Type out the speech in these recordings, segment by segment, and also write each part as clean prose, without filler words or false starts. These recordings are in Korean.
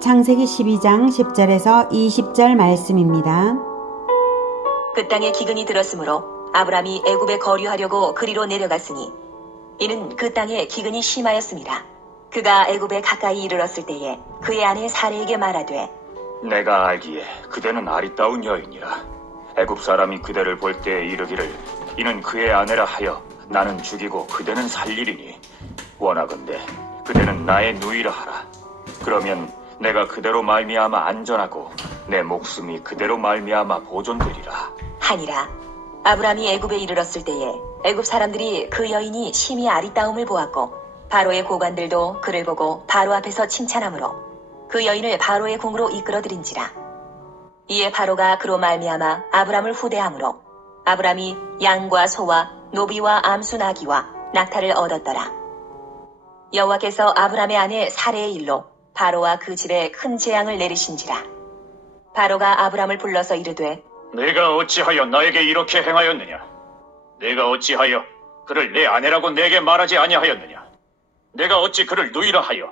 창세기 12장 10절에서 20절 말씀입니다. 그 땅에 기근이 들었으므로 아브람이 애굽에 거류하려고 그리로 내려갔으니 이는 그 땅에 기근이 심하였습니다. 그가 애굽에 가까이 이르렀을 때에 그의 아내 사레에게 말하되 내가 알기에 그대는 아리따운 여인이라. 애굽 사람이 그대를 볼 때 이르기를 이는 그의 아내라 하여 나는 죽이고 그대는 살리리니 원하건대 그대는 나의 누이라 하라. 그러면 내가 그대로 말미암아 안전하고 내 목숨이 그대로 말미암아 보존되리라 하니라. 아브람이 애굽에 이르렀을 때에 애굽 사람들이 그 여인이 심히 아리따움을 보았고 바로의 고관들도 그를 보고 바로 앞에서 칭찬하므로 그 여인을 바로의 궁으로 이끌어들인지라. 이에 바로가 그로 말미암아 아브람을 후대하므로 아브람이 양과 소와 노비와 암수 나귀와 낙타를 얻었더라. 여호와께서 아브람의 아내 사레의 일로 바로와 그 집에 큰 재앙을 내리신지라. 바로가 아브람을 불러서 이르되 내가 어찌하여 나에게 이렇게 행하였느냐? 내가 어찌하여 그를 내 아내라고 내게 말하지 아니하였느냐? 내가 어찌 그를 누이라 하여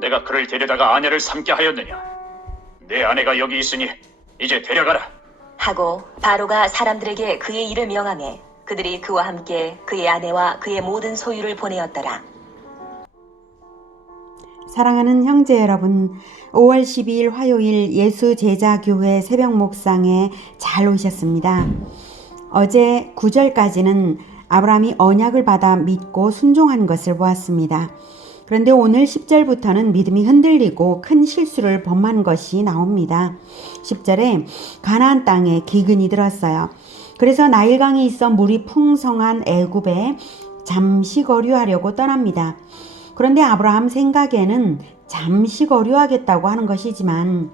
내가 그를 데려다가 아내를 삼게 하였느냐? 내 아내가 여기 있으니 이제 데려가라 하고 바로가 사람들에게 그의 일을 명하매 그들이 그와 함께 그의 아내와 그의 모든 소유를 보내었더라. 사랑하는 형제 여러분, 5월 12일 화요일 예수제자교회 새벽 묵상에 잘 오셨습니다. 어제 9절까지는 아브라함이 언약을 받아 믿고 순종한 것을 보았습니다. 그런데 오늘 10절부터는 믿음이 흔들리고 큰 실수를 범한 것이 나옵니다. 10절에 가나안 땅에 기근이 들었어요. 그래서 나일강이 있어 물이 풍성한 애굽에 잠시 거류하려고 떠납니다. 그런데 아브라함 생각에는 잠시 거류하겠다고 하는 것이지만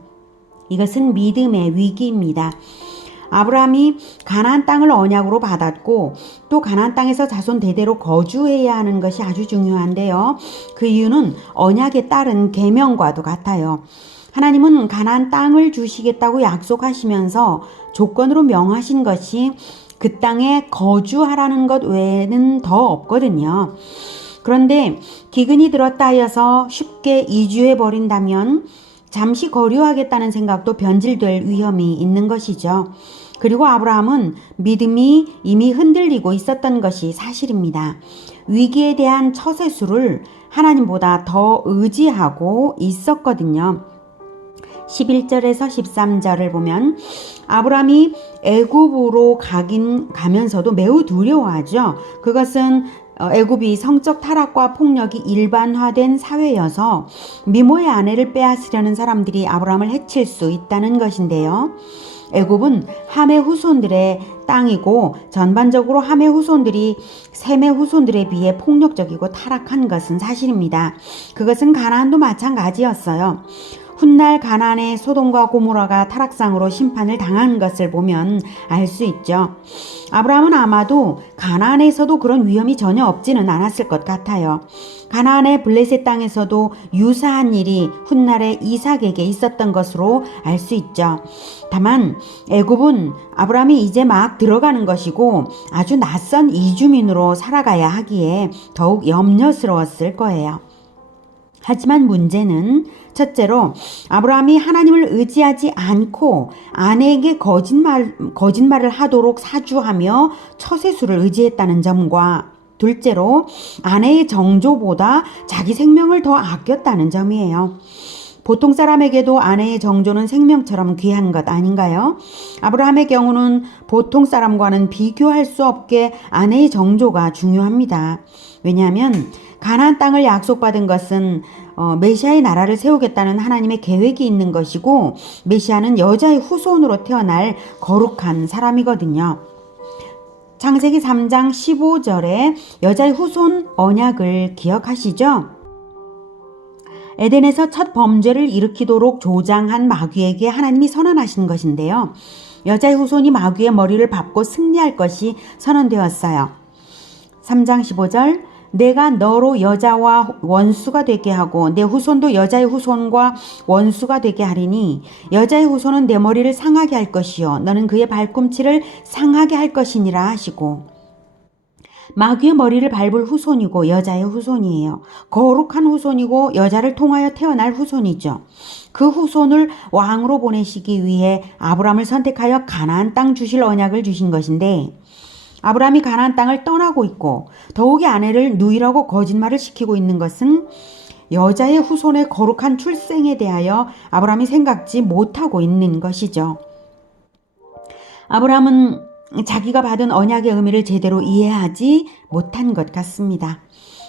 이것은 믿음의 위기입니다. 아브라함이 가나안 땅을 언약으로 받았고 또 가나안 땅에서 자손 대대로 거주해야 하는 것이 아주 중요한데요. 그 이유는 언약에 따른 계명과도 같아요. 하나님은 가나안 땅을 주시겠다고 약속하시면서 조건으로 명하신 것이 그 땅에 거주하라는 것 외에는 더 없거든요. 그런데 기근이 들었다 하여서 쉽게 이주해 버린다면 잠시 거류하겠다는 생각도 변질될 위험이 있는 것이죠. 그리고 아브라함은 믿음이 이미 흔들리고 있었던 것이 사실입니다. 위기에 대한 처세술을 하나님보다 더 의지하고 있었거든요. 11절에서 13절을 보면 아브라함이 애굽으로 가면서도 매우 두려워하죠. 그것은 애굽이 성적 타락과 폭력이 일반화된 사회여서 미모의 아내를 빼앗으려는 사람들이 아브라함을 해칠 수 있다는 것인데요. 애굽은 함의 후손들의 땅이고 전반적으로 함의 후손들이 셈의 후손들에 비해 폭력적이고 타락한 것은 사실입니다. 그것은 가나안도 마찬가지였어요. 훗날 가나안의 소돔과 고모라가 타락상으로 심판을 당한 것을 보면 알 수 있죠. 아브라함은 아마도 가나안에서도 그런 위험이 전혀 없지는 않았을 것 같아요. 가나안의 블레셋 땅에서도 유사한 일이 훗날에 이삭에게 있었던 것으로 알 수 있죠. 다만 애굽은 아브라함이 이제 막 들어가는 것이고 아주 낯선 이주민으로 살아가야 하기에 더욱 염려스러웠을 거예요. 하지만 문제는 첫째로 아브라함이 하나님을 의지하지 않고 아내에게 거짓말을 하도록 사주하며 처세술을 의지했다는 점과 둘째로 아내의 정조보다 자기 생명을 더 아꼈다는 점이에요. 보통 사람에게도 아내의 정조는 생명처럼 귀한 것 아닌가요? 아브라함의 경우는 보통 사람과는 비교할 수 없게 아내의 정조가 중요합니다. 왜냐하면 가나안 땅을 약속받은 것은 메시아의 나라를 세우겠다는 하나님의 계획이 있는 것이고 메시아는 여자의 후손으로 태어날 거룩한 사람이거든요. 창세기 3장 15절에 여자의 후손 언약을 기억하시죠? 에덴에서 첫 범죄를 일으키도록 조장한 마귀에게 하나님이 선언하신 것인데요. 여자의 후손이 마귀의 머리를 밟고 승리할 것이 선언되었어요. 3장 15절 내가 너로 여자와 원수가 되게 하고 내 후손도 여자의 후손과 원수가 되게 하리니 여자의 후손은 내 머리를 상하게 할 것이요 너는 그의 발꿈치를 상하게 할 것이니라 하시고 마귀의 머리를 밟을 후손이고 여자의 후손이에요. 거룩한 후손이고 여자를 통하여 태어날 후손이죠. 그 후손을 왕으로 보내시기 위해 아브라함을 선택하여 가나안 땅 주실 언약을 주신 것인데, 아브라함이 가나안 땅을 떠나고 있고 더욱이 아내를 누이라고 거짓말을 시키고 있는 것은 여자의 후손의 거룩한 출생에 대하여 아브라함이 생각지 못하고 있는 것이죠. 아브라함은 자기가 받은 언약의 의미를 제대로 이해하지 못한 것 같습니다.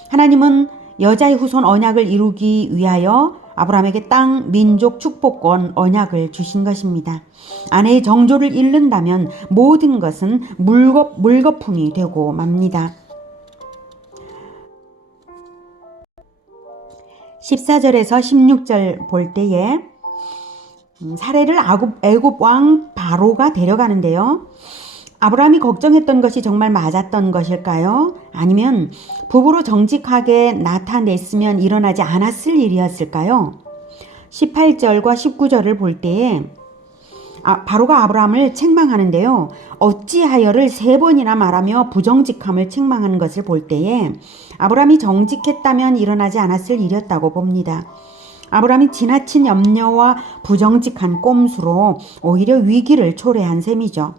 하나님은 여자의 후손 언약을 이루기 위하여 아브라함에게 땅, 민족, 축복권, 언약을 주신 것입니다. 아내의 정조를 잃는다면 모든 것은 물거품이 되고 맙니다. 14절에서 16절 볼 때에 사례를 애굽 왕 바로가 데려가는데요. 아브라함이 걱정했던 것이 정말 맞았던 것일까요? 아니면 부부로 정직하게 나타냈으면 일어나지 않았을 일이었을까요? 18절과 19절을 볼 때에 바로가 아브라함을 책망하는데요. 어찌하여를 3번이나 말하며 부정직함을 책망하는 것을 볼 때에 아브라함이 정직했다면 일어나지 않았을 일이었다고 봅니다. 아브라함이 지나친 염려와 부정직한 꼼수로 오히려 위기를 초래한 셈이죠.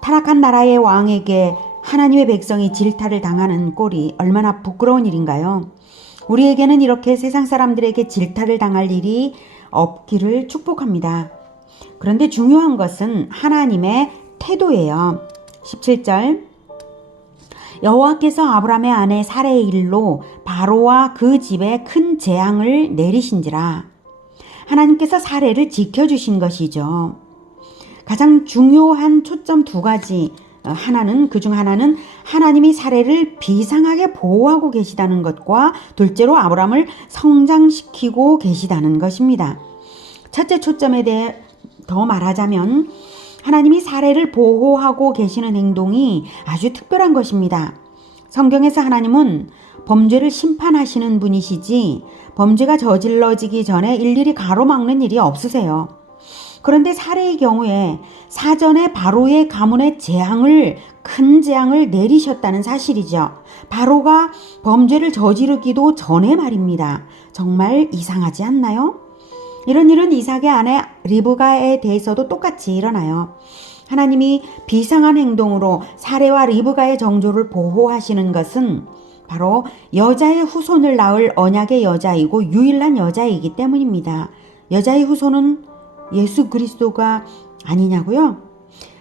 타락한 나라의 왕에게 하나님의 백성이 질타를 당하는 꼴이 얼마나 부끄러운 일인가요? 우리에게는 이렇게 세상 사람들에게 질타를 당할 일이 없기를 축복합니다. 그런데 중요한 것은 하나님의 태도예요. 17절 여호와께서 아브라함의 아내 사레의 일로 바로와 그 집에 큰 재앙을 내리신지라. 하나님께서 사레를 지켜주신 것이죠. 가장 중요한 초점 2가지, 그중 하나는 하나님이 사례를 비상하게 보호하고 계시다는 것과 둘째로 아브라함을 성장시키고 계시다는 것입니다. 첫째 초점에 대해 더 말하자면 하나님이 사례를 보호하고 계시는 행동이 아주 특별한 것입니다. 성경에서 하나님은 범죄를 심판하시는 분이시지 범죄가 저질러지기 전에 일일이 가로막는 일이 없으세요. 그런데 사례의 경우에 사전에 바로의 가문에 큰 재앙을 내리셨다는 사실이죠. 바로가 범죄를 저지르기도 전에 말입니다. 정말 이상하지 않나요? 이런 일은 이삭의 아내 리브가에 대해서도 똑같이 일어나요. 하나님이 비상한 행동으로 사례와 리브가의 정조를 보호하시는 것은 바로 여자의 후손을 낳을 언약의 여자이고 유일한 여자이기 때문입니다. 여자의 후손은 예수 그리스도가 아니냐고요?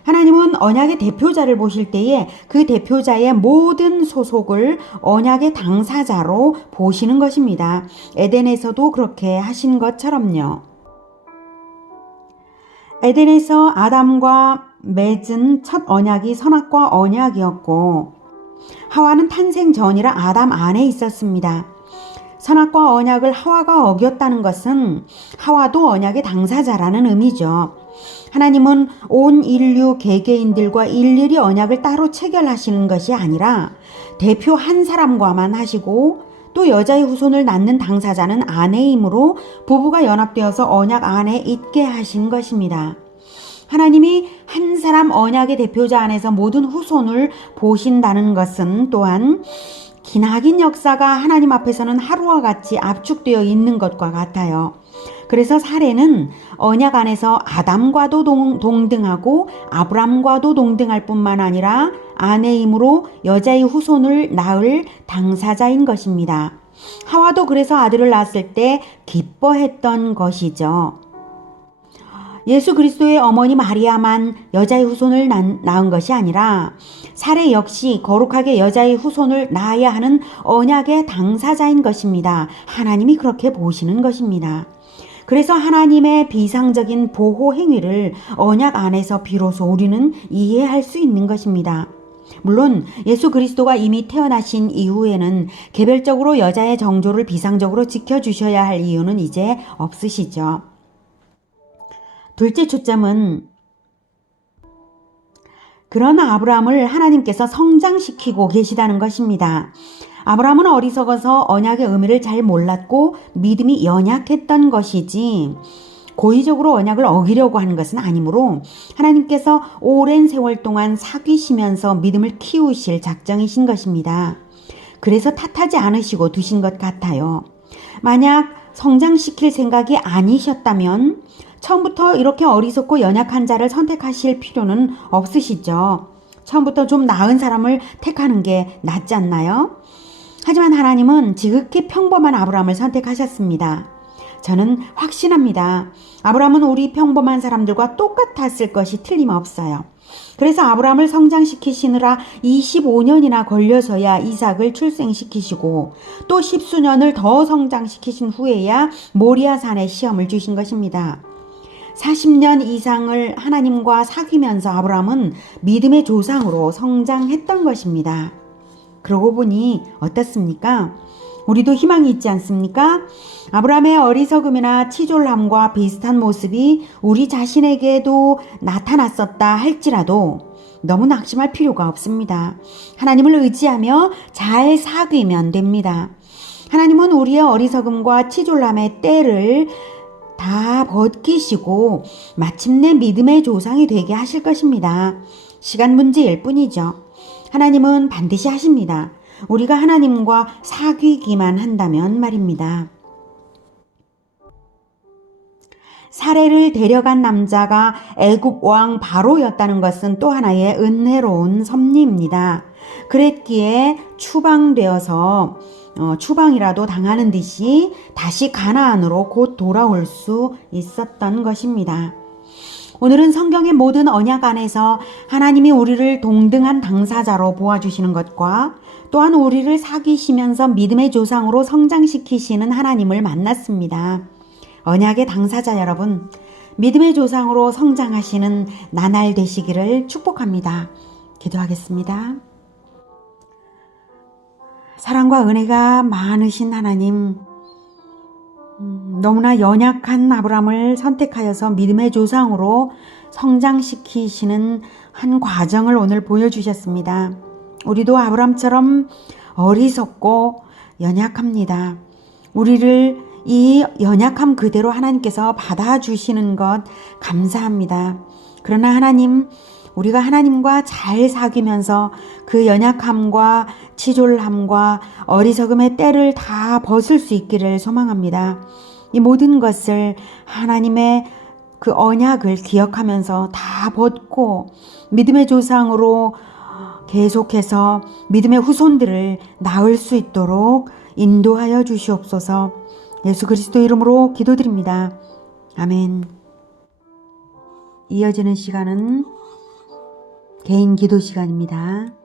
하나님은 언약의 대표자를 보실 때에 그 대표자의 모든 소속을 언약의 당사자로 보시는 것입니다. 에덴에서도 그렇게 하신 것처럼요. 에덴에서 아담과 맺은 첫 언약이 선악과 언약이었고 하와는 탄생 전이라 아담 안에 있었습니다. 선악과 언약을 하와가 어겼다는 것은 하와도 언약의 당사자라는 의미죠. 하나님은 온 인류 개개인들과 일일이 언약을 따로 체결하시는 것이 아니라 대표 한 사람과만 하시고 또 여자의 후손을 낳는 당사자는 아내이므로 부부가 연합되어서 언약 안에 있게 하신 것입니다. 하나님이 한 사람 언약의 대표자 안에서 모든 후손을 보신다는 것은 또한 기나긴 역사가 하나님 앞에서는 하루와 같이 압축되어 있는 것과 같아요. 그래서 사례는 언약 안에서 아담과도 동등하고 아브람과도 동등할 뿐만 아니라 아내이므로 여자의 후손을 낳을 당사자인 것입니다. 하와도 그래서 아들을 낳았을 때 기뻐했던 것이죠. 예수 그리스도의 어머니 마리아만 여자의 후손을 낳은 것이 아니라 사례 역시 거룩하게 여자의 후손을 낳아야 하는 언약의 당사자인 것입니다. 하나님이 그렇게 보시는 것입니다. 그래서 하나님의 비상적인 보호 행위를 언약 안에서 비로소 우리는 이해할 수 있는 것입니다. 물론 예수 그리스도가 이미 태어나신 이후에는 개별적으로 여자의 정조를 비상적으로 지켜주셔야 할 이유는 이제 없으시죠. 둘째 초점은 그러나 아브라함을 하나님께서 성장시키고 계시다는 것입니다. 아브라함은 어리석어서 언약의 의미를 잘 몰랐고 믿음이 연약했던 것이지 고의적으로 언약을 어기려고 하는 것은 아니므로 하나님께서 오랜 세월 동안 사귀시면서 믿음을 키우실 작정이신 것입니다. 그래서 탓하지 않으시고 두신 것 같아요. 만약 성장시킬 생각이 아니셨다면 처음부터 이렇게 어리석고 연약한 자를 선택하실 필요는 없으시죠. 처음부터 좀 나은 사람을 택하는 게 낫지 않나요? 하지만 하나님은 지극히 평범한 아브라함을 선택하셨습니다. 저는 확신합니다. 아브라함은 우리 평범한 사람들과 똑같았을 것이 틀림없어요. 그래서 아브라함을 성장시키시느라 25년이나 걸려서야 이삭을 출생시키시고 또 10수년을 더 성장시키신 후에야 모리아산에 시험을 주신 것입니다. 40년 이상을 하나님과 사귀면서 아브라함은 믿음의 조상으로 성장했던 것입니다. 그러고 보니 어떻습니까? 우리도 희망이 있지 않습니까? 아브라함의 어리석음이나 치졸함과 비슷한 모습이 우리 자신에게도 나타났었다 할지라도 너무 낙심할 필요가 없습니다. 하나님을 의지하며 잘 사귀면 됩니다. 하나님은 우리의 어리석음과 치졸함의 때를 다 벗기시고 마침내 믿음의 조상이 되게 하실 것입니다. 시간 문제일 뿐이죠. 하나님은 반드시 하십니다. 우리가 하나님과 사귀기만 한다면 말입니다. 사례를 데려간 남자가 애굽 왕 바로였다는 것은 또 하나의 은혜로운 섭리입니다. 그랬기에 추방이라도 당하는 듯이 다시 가나안으로 곧 돌아올 수 있었던 것입니다. 오늘은 성경의 모든 언약 안에서 하나님이 우리를 동등한 당사자로 보아주시는 것과 또한 우리를 사귀시면서 믿음의 조상으로 성장시키시는 하나님을 만났습니다. 언약의 당사자 여러분, 믿음의 조상으로 성장하시는 나날 되시기를 축복합니다. 기도하겠습니다. 사랑과 은혜가 많으신 하나님, 너무나 연약한 아브라함을 선택하여서 믿음의 조상으로 성장시키시는 한 과정을 오늘 보여주셨습니다. 우리도 아브라함처럼 어리석고 연약합니다. 우리를 이 연약함 그대로 하나님께서 받아주시는 것 감사합니다. 그러나 하나님, 우리가 하나님과 잘 사귀면서 그 연약함과 치졸함과 어리석음의 때를 다 벗을 수 있기를 소망합니다. 이 모든 것을 하나님의 그 언약을 기억하면서 다 벗고 믿음의 조상으로 계속해서 믿음의 후손들을 낳을 수 있도록 인도하여 주시옵소서. 예수 그리스도 이름으로 기도드립니다. 아멘. 이어지는 시간은 개인 기도 시간입니다.